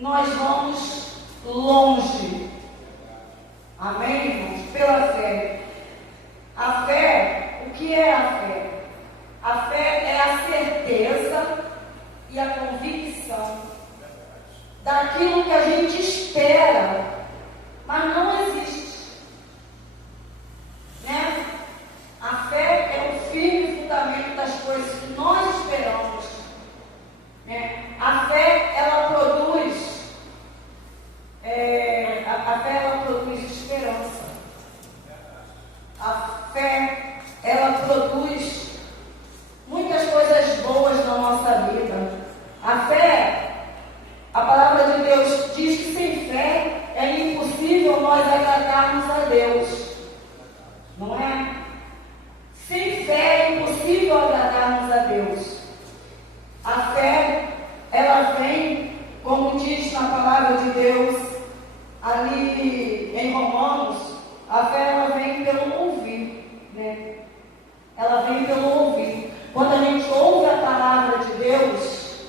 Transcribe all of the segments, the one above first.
nós vamos longe. Amém, irmãos? Pela fé. A fé, o que é a fé? A fé é a certeza e a convicção daquilo que a gente espera, mas não existe. Né? A fé é o firme fundamento das coisas que nós esperamos. Né? A fé, ela produz esperança. A fé, ela produz muitas coisas boas na nossa vida. A fé, a palavra de Deus diz que sem fé é impossível nós agradarmos a Deus. Não é? Sem fé é impossível agradarmos a Deus. A fé, ela vem, como diz na palavra de Deus, ali em Romanos, a fé ela vem pelo ouvir, né? Ela vem pelo ouvir. Quando a gente ouve a palavra de Deus,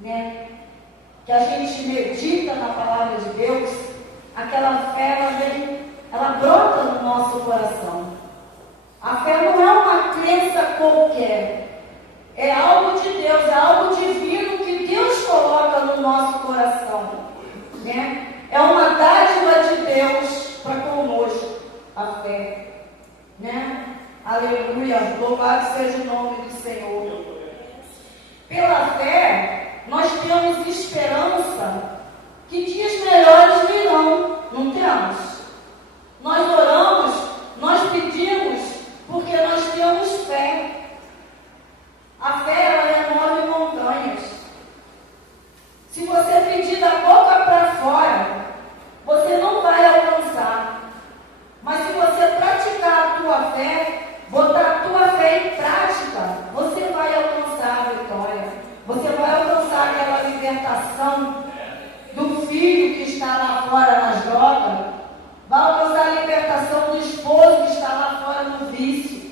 né? Que a gente medita na palavra de Deus, aquela fé ela vem, ela brota no nosso coração. A fé não é uma crença qualquer, é algo de Deus, é algo divino que Deus coloca no nosso coração, né? É uma dádiva de Deus para conosco, a fé, né? Aleluia, louvado seja o nome do Senhor. Pela fé, nós temos esperança que dias melhores virão, não temos? Nós oramos, nós pedimos, porque nós temos fé. A fé, ela remove montanhas. Se você pedir da boca para fora, você não vai alcançar. Mas se você praticar a tua fé, botar a tua fé em prática, você vai alcançar a vitória. Você vai alcançar aquela libertação do filho que está lá fora nas drogas. Vai alcançar a libertação do esposo que está lá fora no vício.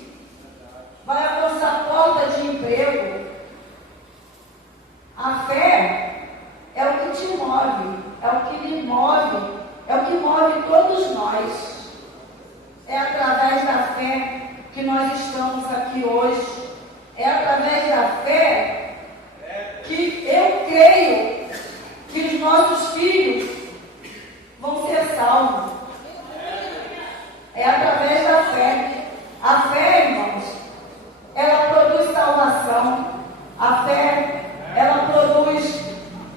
Vai alcançar a porta de emprego. A fé é o que te move, é o que me move, é o que move todos nós. É através da fé que nós estamos aqui hoje. É através da fé que eu creio que os nossos filhos vão ser salvos. É através da fé. A fé, irmãos, ela produz salvação. A fé, ela produz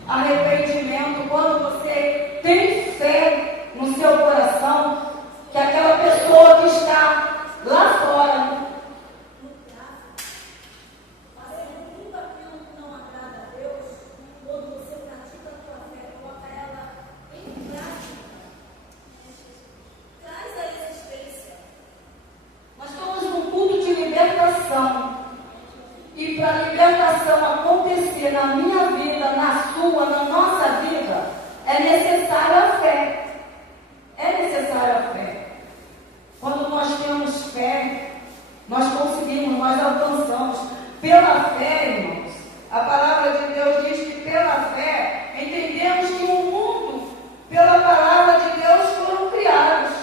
arrependimento. Quando você tem fé no seu coração, que aquela pessoa que está lá fora fazendo tudo aquilo que não agrada a Deus, quando você pratica a tua fé, coloca ela em prática, traz a existência. Nós estamos num culto de libertação. E para a libertação acontecer na minha vida, na sua, na nossa vida, é necessária a fé. É necessária a fé. Quando nós temos fé, nós conseguimos, nós alcançamos. Pela fé, irmãos, a palavra de Deus diz que pela fé, entendemos que o mundo, pela palavra de Deus, foram criados.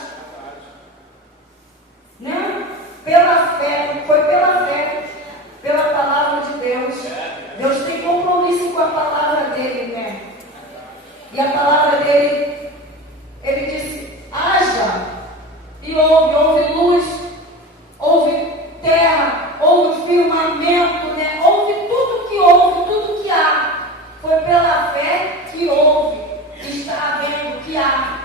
Né? Pela fé, foi pela fé, pela palavra de Deus. Deus tem compromisso com a palavra dele, né? E a palavra dele, ele disse, haja, e houve luz, houve terra, houve firmamento, né? Houve tudo que há. Foi pela fé que houve, que está havendo, que há.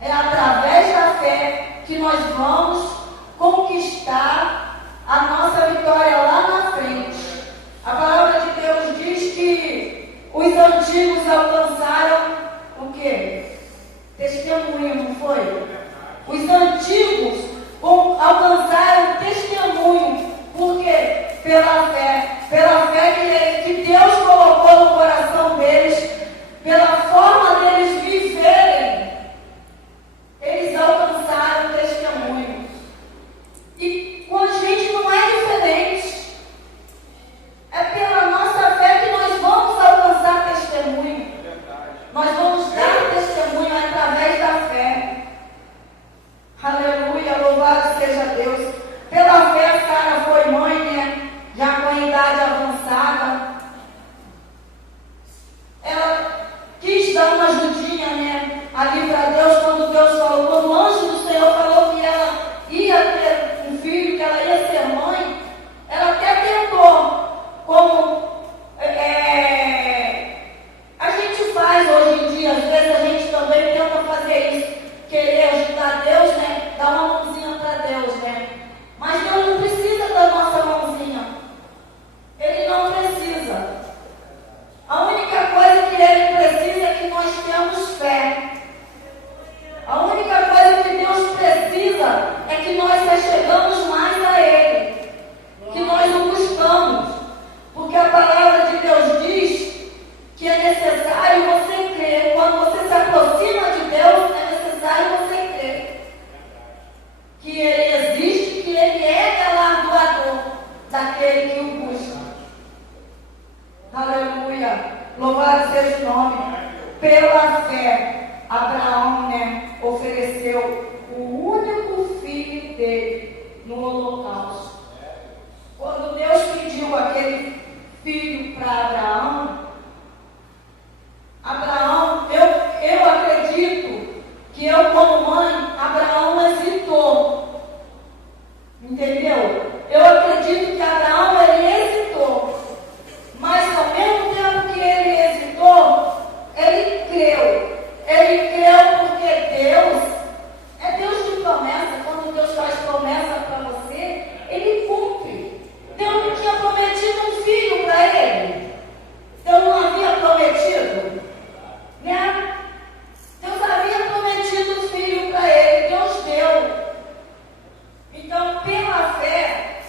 É através da fé que nós vamos conquistar a nossa vitória lá na frente. A palavra de Deus diz que os antigos alcançaram o quê? Testemunho, não foi? Os antigos alcançaram testemunho. Por quê? Pela fé. Pela fé que Deus colocou no coração deles, pela forma deles viverem, eles alcançaram testemunho. E com a gente não é diferente. É pela nossa fé que nós vamos alcançar testemunho. Louvado seja o nome. Pela fé, Abraão, ofereceu o único filho dele no holocausto. Quando Deus pediu aquele filho para Abraão, eu acredito que eu, como mãe, Abraão hesitou. Entendeu? Eu acredito que Abraão, ele hesitou. Mas ao mesmo tempo que ele hesitou, ele creu. Ele creu porque Deus é Deus de promessa. Quando Deus faz promessa para você, ele cumpre. Deus não tinha prometido um filho para ele. Deus não havia prometido, né? Deus havia prometido um filho para ele. Deus deu. Então, pela fé,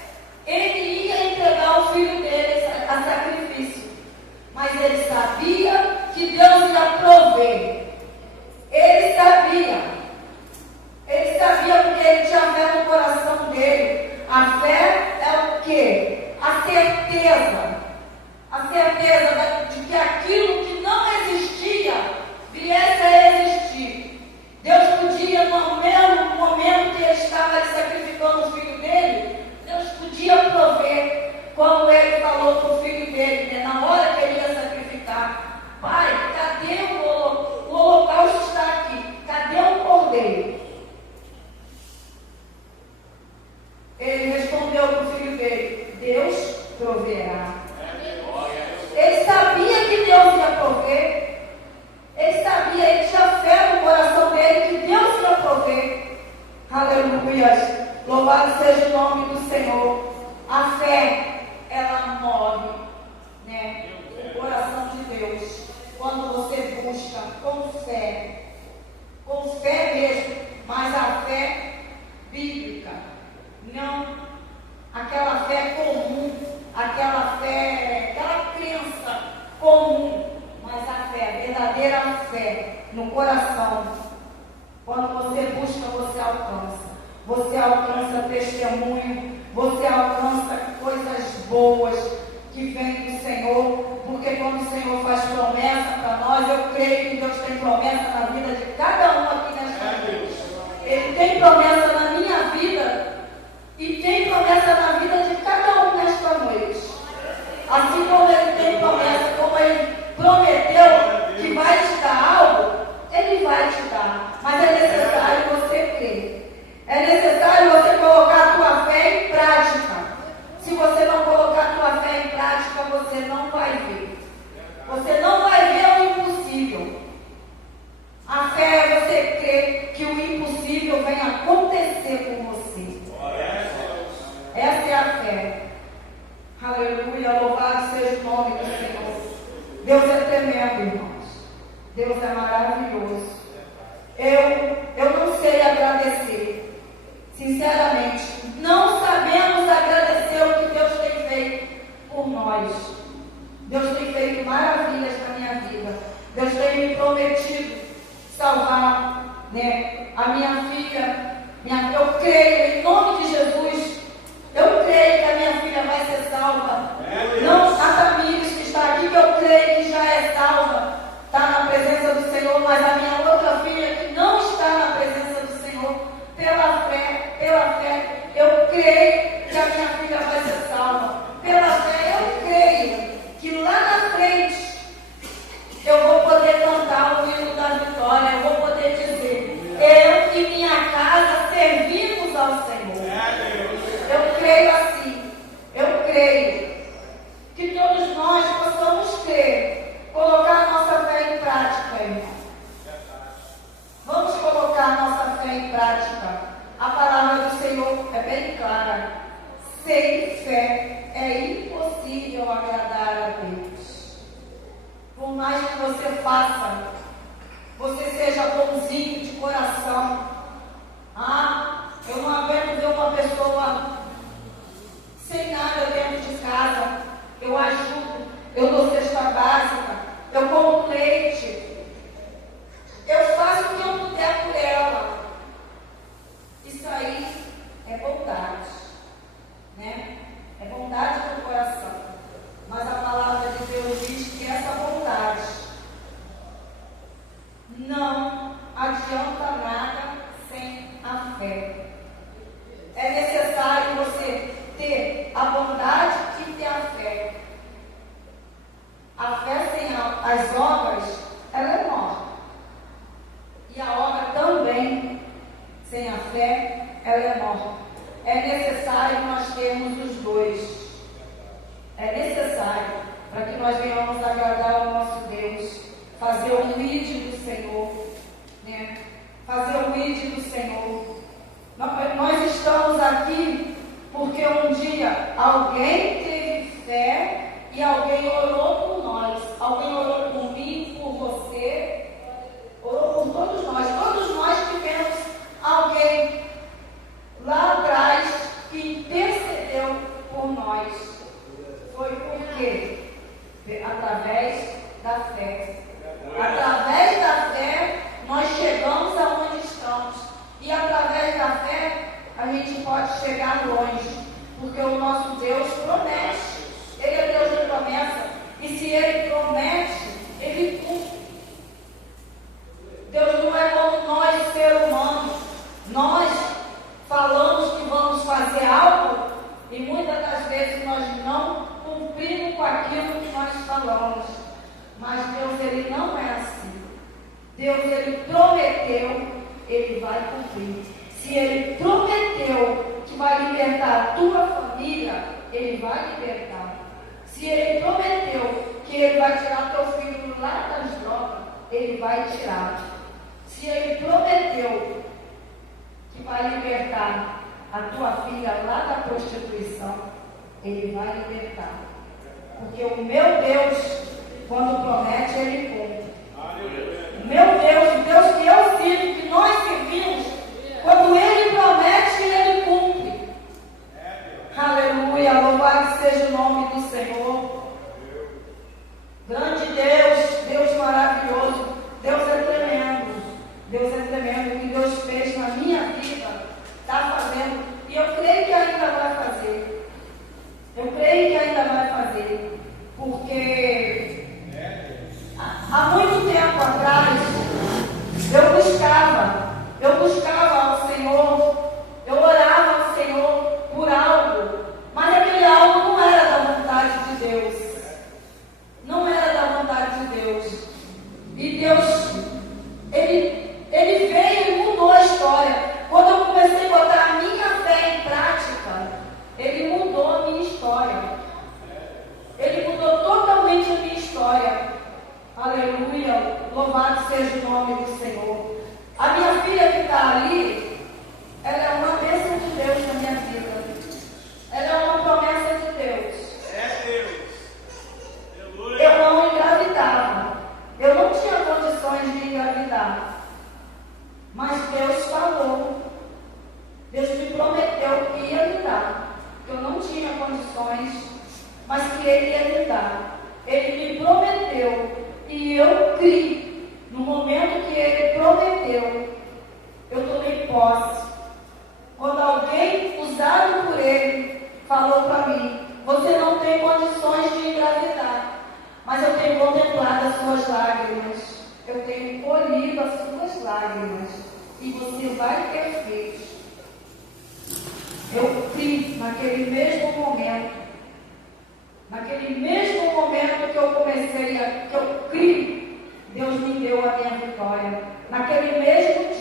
ele ia entregar o filho dele a sacrifício. Mas ele sabia que Deus ia prover. Ele sabia. Ele sabia porque ele tinha fé no coração dele. A fé é o quê? A certeza. A certeza de que aquilo que não existia viesse a existir. Deus podia, no mesmo momento que ele estava sacrificando o filho dele, Deus podia prover, como ele falou para o filho dele, na hora que ele ia sacrificar: pai, cadê o holocausto? Está aqui, cadê o cordeiro? Ele respondeu para o filho dele: Deus proverá. Ele sabia que Deus ia prover. Ele sabia, ele tinha fé no coração dele que Deus ia prover. Aleluia. Louvado seja o nome do Senhor. A fé, ela move, o coração de Deus. Quando você busca com fé mesmo, mas a fé bíblica, não aquela fé comum, aquela crença comum, mas a fé, a verdadeira fé no coração. Quando você busca, você alcança. Você alcança testemunho, você alcança coisas boas que vêm do Senhor, porque quando o Senhor faz promessa para nós, eu creio que Deus tem promessa na vida de cada um aqui nesta noite. Ele tem promessa na minha vida e tem promessa na vida de cada um nesta noite. Assim como ele tem promessa, como ele prometeu que vai te dar algo, ele vai te dar, mas é necessário você crer. É necessário você colocar a tua fé em prática. Se você não colocar a tua fé em prática, você não vai ver. Você não vai ver o impossível. A fé é você crer que o impossível vem acontecer com você. Essa é a fé. Aleluia, louvado seja o nome do Senhor. Deus é tremendo, irmãos. Deus é maravilhoso. Eu não sei agradecer. Sinceramente, não sabemos agradecer o que Deus tem feito por nós. Deus tem feito maravilhas na minha vida. Deus tem me prometido salvar, a minha filha. Eu creio, em nome de Jesus, eu creio que a minha filha vai ser salva. Não a Tamires que está aqui, que eu creio que já é salva, está na presença do Senhor, mas a minha outra filha que não está na presença do Senhor, pela fé, eu creio que a minha filha vai ser salva. Pela fé, eu creio que lá na frente eu vou poder cantar o hino da vitória. Eu vou poder dizer: eu e minha casa servimos ao Senhor. Eu creio assim. Eu creio que todos nós possamos crer, colocar nossa fé em prática, irmão. Vamos colocar nossa fé em prática. A palavra do Senhor é bem clara. Sem fé é impossível agradar a Deus. Por mais que você faça, você seja bonzinho de coração. Eu não aguento ver uma pessoa sem nada dentro de casa. Eu ajudo, eu dou cesta básica, eu como leite. Eu faço o que eu puder por ela. Isso aí é bondade, É bondade do coração. Mas a palavra de Deus diz que essa bondade as obras, ela é morta. E a obra também, sem a fé, ela é morta. É necessário nós termos os dois. É necessário para que nós venhamos agradar ao nosso Deus, fazer o ID do Senhor, né? Fazer o ID do Senhor. Nós estamos aqui porque um dia alguém teve fé e alguém orou por nós. Alguém orou por mim, por você, orou por todos nós. Todos nós tivemos alguém lá atrás que intercedeu por nós. Foi por quê? Através da fé. Através da fé, nós chegamos aonde estamos. E através da fé, a gente pode chegar longe. Porque o nosso Deus promete. Ele é Deus de promessa. E se Ele promete, Ele cumpre. Deus não é como nós, ser humano. Nós falamos que vamos fazer algo e muitas das vezes nós não cumprimos com aquilo que nós falamos. Mas Deus, Ele não é assim. Deus, Ele prometeu, Ele vai cumprir. Se Ele prometeu que vai libertar a tua família, Ele vai libertar. Se Ele prometeu que Ele vai tirar teu filho lá das drogas, Ele vai tirar. Se Ele prometeu que vai libertar a tua filha lá da prostituição, Ele vai libertar. Porque o meu Deus, quando promete, Ele cumpre. O meu Deus, o Deus que eu sirvo, que nós servimos, quando Ele promete, Ele cumpre. Aleluia, louvado seja o nome do Senhor. Grande Deus, Deus maravilhoso, Deus é tremendo. Deus é tremendo. O que Deus fez na minha vida, está fazendo. E eu creio que ainda vai fazer. Eu creio que ainda vai fazer. Porque há muito tempo atrás, eu buscava ao Senhor, eu orava ao Senhor por algo, mas aquele algo não era da vontade de Deus. Não era da vontade de Deus. E Deus, Ele veio e mudou a história. Quando eu comecei a botar a minha fé em prática, Ele mudou a minha história. Ele mudou totalmente a minha história. Aleluia, louvado seja o nome do Senhor. A minha filha que está ali, ela é uma bênção de Deus na minha vida. Ela é uma promessa de Deus. Eu não engravidava. Eu não tinha condições de engravidar. Mas Deus falou. Deus me prometeu que ia me dar. Eu não tinha condições, mas que Ele ia me dar. Ele me prometeu. E eu criei. No momento que Ele prometeu, eu tomei posse. Quando alguém usado por Ele falou para mim: você não tem condições de engravidar, mas eu tenho contemplado as suas lágrimas, eu tenho colhido as suas lágrimas, e você vai ter filhos. Eu criei naquele mesmo momento. Naquele mesmo momento que eu comecei que eu criei, Deus me deu a minha vitória. Naquele mesmo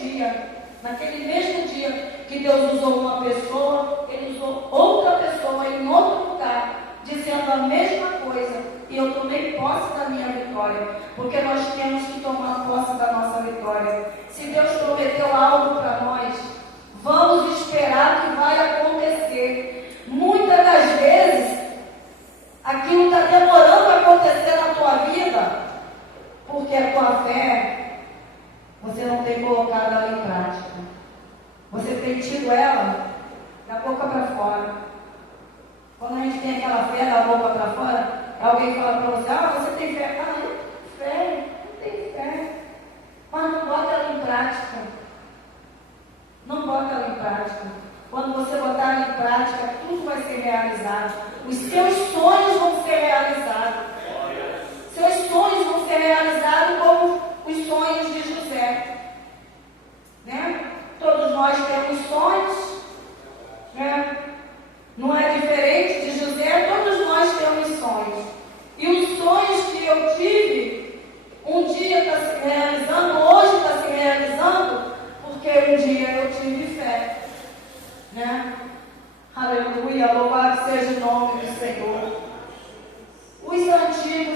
dia que Deus usou uma pessoa, Ele usou outra pessoa em outro lugar, dizendo a mesma coisa, e eu tomei posse da minha vitória, porque nós temos que tomar posse da nossa vitória. Se Deus prometeu algo para nós, vamos esperar que vai acontecer. Muitas das vezes, aquilo está demorando a acontecer na tua vida, porque a tua fé, você não tem colocado ela em prática. Você tem tido ela da boca para fora. Quando a gente tem aquela fé da boca para fora, alguém fala para você: você tem fé? Eu tenho fé, não tenho fé. Mas não bota ela em prática. Não bota ela em prática. Quando você botar ela em prática, tudo vai ser realizado. Os seus sonhos vão ser realizados. Seus sonhos vão ser realizados como os sonhos de José. Né? Todos nós temos sonhos. Né? Não é diferente de José, todos nós temos sonhos. E o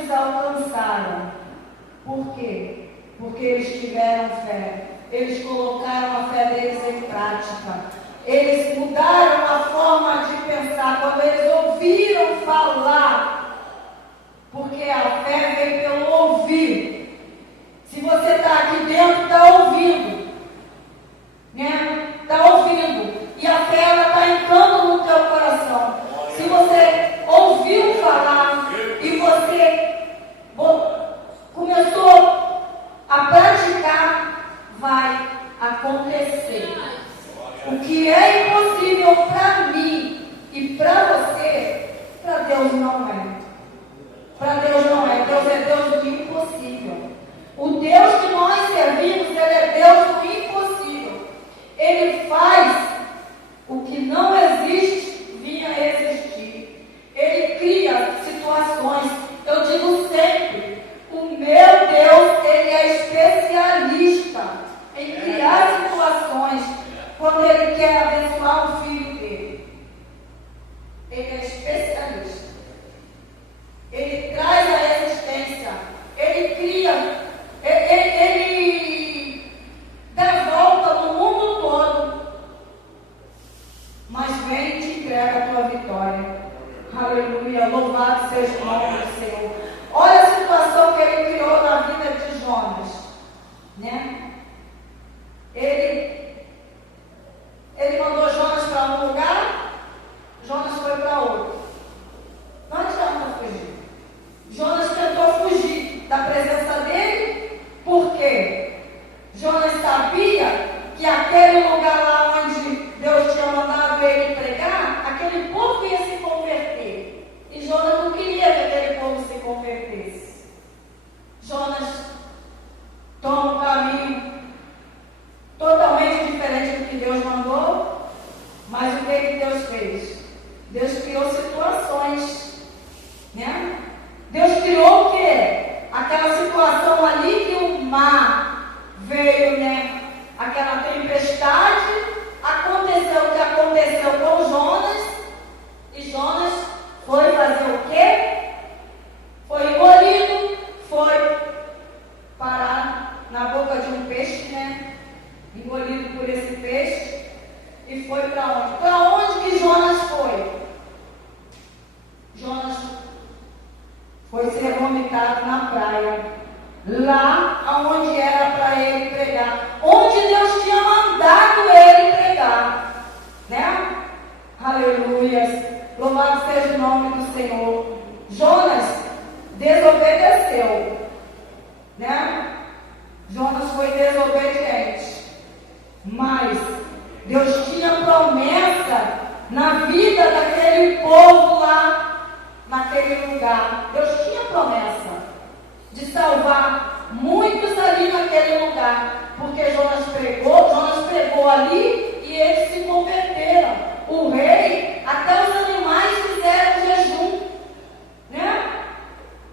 os alcançaram. Por quê? Porque eles tiveram fé. Eles colocaram a fé deles em prática. Eles mudaram a forma de pensar quando eles ouviram falar. Porque a fé vem pelo ouvir. Se você está aqui dentro, está ouvindo. Né? Está ouvindo. E a fé está entrando no teu coração. Se você ouviu falar e você começou a praticar, vai acontecer. O que é impossível para mim e para você, para Deus não é. Para Deus não é. Deus é Deus do impossível. O Deus que nós servimos, Ele é Deus do impossível. Ele faz o que não existe vir a existir. Ele cria situações. Eu digo sempre, o meu Deus, Ele é especialista em criar situações quando Ele quer abençoar o filho dele. Ele é especialista. Ele traz a existência. Ele cria. Ele dá volta no mundo todo. Mas vem e te entrega a tua vitória. Aleluia. Louvado seja o nome do Senhor. Olha a situação que Ele criou na vida de Jonas. Né? Ele mandou Jonas para um lugar, Jonas foi para outro. Não adianta fugir. Jonas tentou fugir da presença dele, porque Jonas sabia que aquele lugar lá onde Deus tinha mandado ele pregar, aquele povo ia se converter. E Jonas não queria que aquele povo se convertesse. Jonas toma um caminho totalmente diferente do que Deus mandou, mas o que Deus fez? Deus criou situações, né? Deus criou o quê? Aquela situação ali que o mar veio, né? Aquela tempestade, aconteceu o que aconteceu com Jonas, e Jonas foi fazer o quê? Foi engolido, foi parar na boca de um peixe, né? Engolido por esse peixe. E foi para onde? Para onde que Jonas foi? Jonas foi ser vomitado na praia. Lá onde era para ele pregar. Onde Deus tinha mandado ele pregar. Né? Aleluia. Louvado seja o nome do Senhor. Jonas desobedeceu. Né? Jonas foi desobediente. Mas Deus tinha promessa na vida daquele povo lá, naquele lugar. Deus tinha promessa de salvar muitos ali naquele lugar. Porque Jonas pregou ali e eles se converteram. O rei, até os animais fizeram jejum. Né?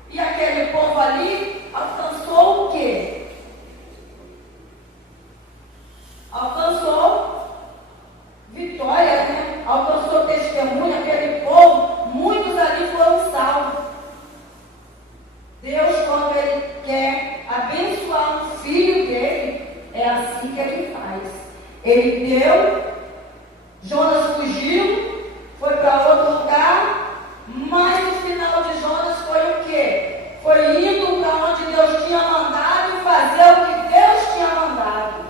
E aquele povo ali alcançou o quê? Alcançou vitória, né? Alcançou testemunho, aquele povo, muitos ali foram salvos. Deus, quando Ele quer abençoar um filho dele, é assim que Ele faz. Ele deu, Jonas fugiu, foi para outro lugar, mas no final de Jonas foi o quê? Foi indo para onde Deus tinha mandado e fazer o que Deus tinha mandado.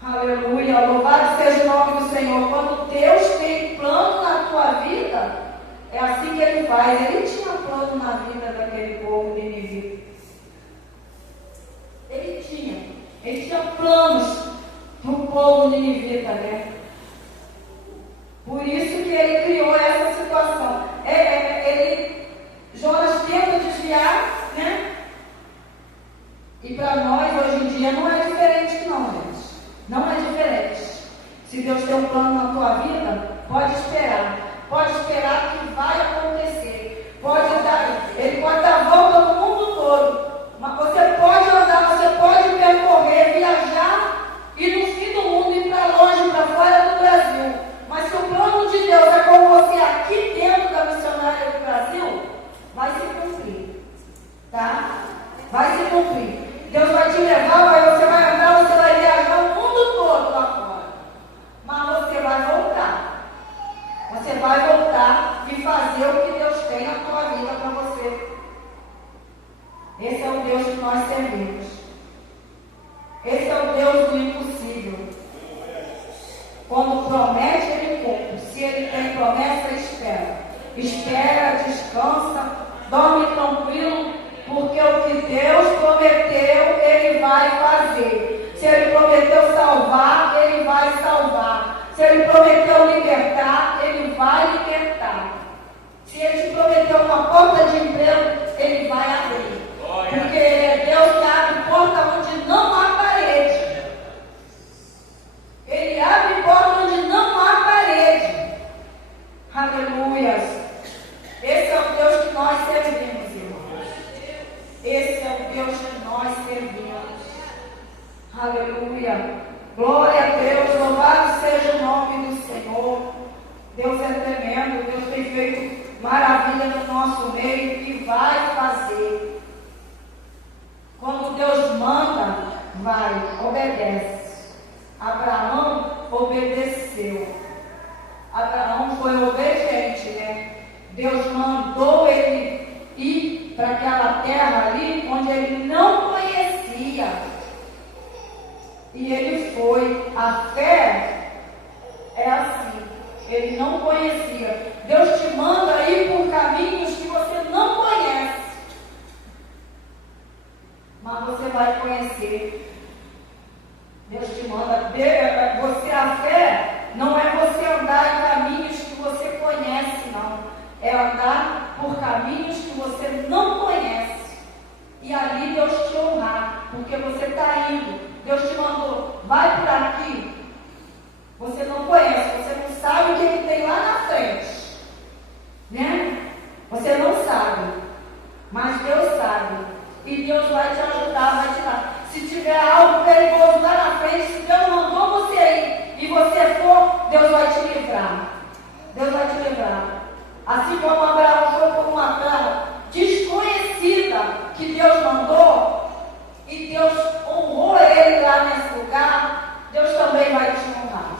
Aleluia, louvado seja o nome do Senhor. Quando Deus tem plano na tua vida, é assim que Ele faz. Ele tinha plano na vida daquele povo de Nínive. Ele tinha planos para o povo ninivita, né? Por isso que Ele criou essa situação. Jonas tenta desviar, né? E para nós, hoje em dia, não é diferente não, gente. Não é diferente. Se Deus tem um plano na tua vida, pode esperar. Pode esperar que vai acontecer. Ele pode dar volta no mundo todo. Mas você pode andar, você pode percorrer, viajar e no fim do mundo ir para longe, para fora do Brasil. Mas se o plano de Deus é com espera, descansa, dorme tranquilo, porque o que Deus prometeu, Ele vai fazer. Se Ele prometeu salvar, Ele vai salvar. Se Ele prometeu libertar, Ele vai libertar. Se Ele te prometeu uma porta de emprego, Ele vai abrir. Porque Ele é Deus que abre porta onde não há parede. Ele abre porta onde não há parede. Aleluias. Esse é o Deus que nós servimos, irmãos. Esse é o Deus que nós servimos. Aleluia. Glória a Deus. Louvado seja o nome do Senhor. Deus é tremendo. Deus tem feito maravilha no nosso meio e vai fazer. Quando Deus manda, vai, obedece. Abraão obedeceu. Abraão foi obediente, né? Deus mandou ele ir para aquela terra ali onde ele não conhecia. E ele foi. A fé é assim. Ele não conhecia. Deus te manda ir por caminhos que você não conhece. Mas você vai conhecer. Deus te manda. Você, a fé não é você andar em caminhos que você conhece, não. É andar por caminhos que você não conhece. E ali Deus te honrar, porque você está indo. Deus te mandou, vai por aqui. Você não conhece, você não sabe o que tem lá na frente. Né? Você não sabe. Mas Deus sabe. E Deus vai te ajudar, vai te dar. Se tiver algo perigoso lá na frente, se Deus mandou você ir e você for, Deus vai te livrar. Deus vai te livrar. Assim como Abraão foi por uma terra desconhecida que Deus mandou, e Deus honrou ele lá nesse lugar, Deus também vai te honrar.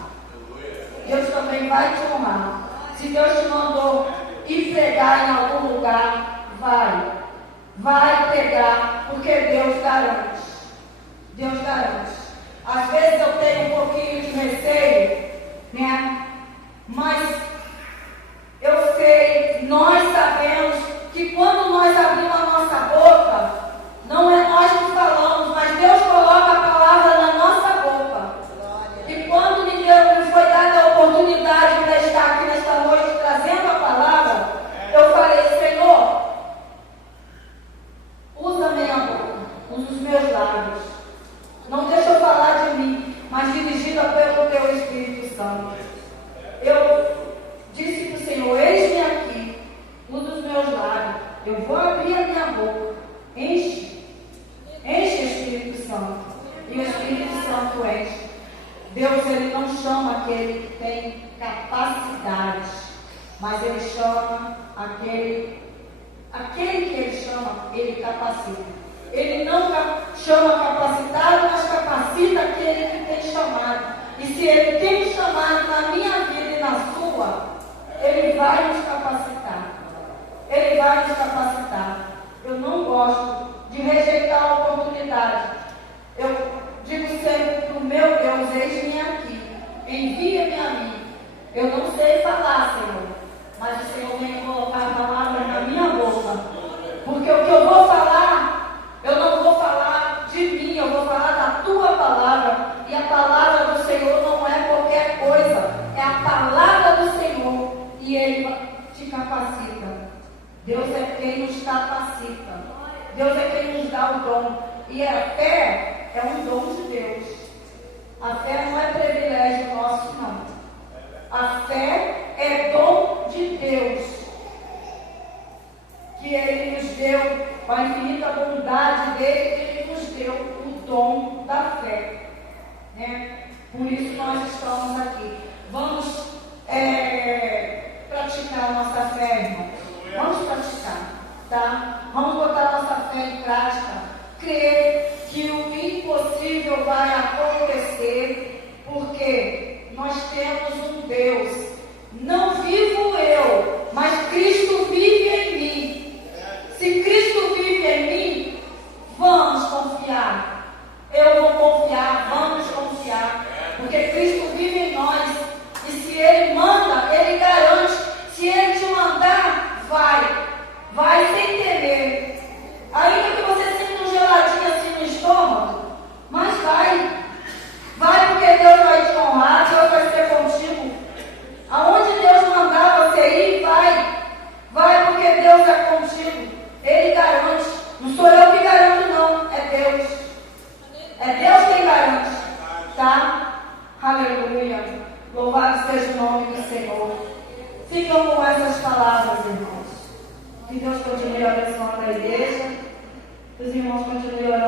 Deus também vai te honrar. Se Deus te mandou ir pregar em algum lugar, vai pregar, porque Deus garante. Deus garante. Às vezes eu tenho um pouquinho de receio, né? Mas eu sei, nós sabemos que quando nós abrimos a nossa boca, não é nós que falamos, mas Deus coloca a palavra na nossa boca. E quando me foi dada a oportunidade para estar aqui nesta noite trazendo a palavra, eu falei, Senhor, usa a minha boca, usa os meus lábios. Não deixa eu falar de mim, mas dirigida pelo Teu Espírito Santo. Eu disse para o Senhor, eis-me aqui, usa os meus lábios. Eu vou abrir a minha boca. Enche o Espírito Santo. E o Espírito Santo enche. Deus, Ele não chama aquele que tem capacidade, mas Ele chama aquele que Ele chama, Ele capacita. Ele não chama capacitado, mas capacita aquele que tem chamado. E se Ele tem chamado na minha vida e na sua, Ele vai nos capacitar. Ele vai nos capacitar. Eu não gosto de rejeitar a oportunidade. Eu digo sempre para o meu Deus, eis-me aqui, envia-me a mim. Eu não sei falar, Senhor, mas o Senhor vem colocar a palavra na minha boca. Porque o que eu vou falar, eu não vou falar de mim, eu vou falar da Tua palavra. E a palavra do Senhor não é qualquer coisa, é a palavra do Senhor. E Ele te capacita. Deus é quem nos capacita. Deus é quem nos dá o dom. E a fé é um dom de Deus. A fé não é privilégio nosso, não. A fé é dom de Deus. Que Ele nos deu, com a infinita bondade dele, Ele nos deu o dom da fé. Né? Por isso nós estamos aqui. Vamos praticar a nossa fé, irmãos. Vamos praticar, tá? Vamos botar a nossa fé em prática. Crer que o impossível vai acontecer, porque nós temos um Deus. Não vivo eu, mas Cristo vive em mim. Se Cristo vive em mim, vamos confiar. Eu vou confiar, vamos confiar. Porque Cristo vive em nós. E se Ele manda, Ele garante. Se Ele te mandar, Deus continue abençoando a igreja. Que os irmãos continuem orando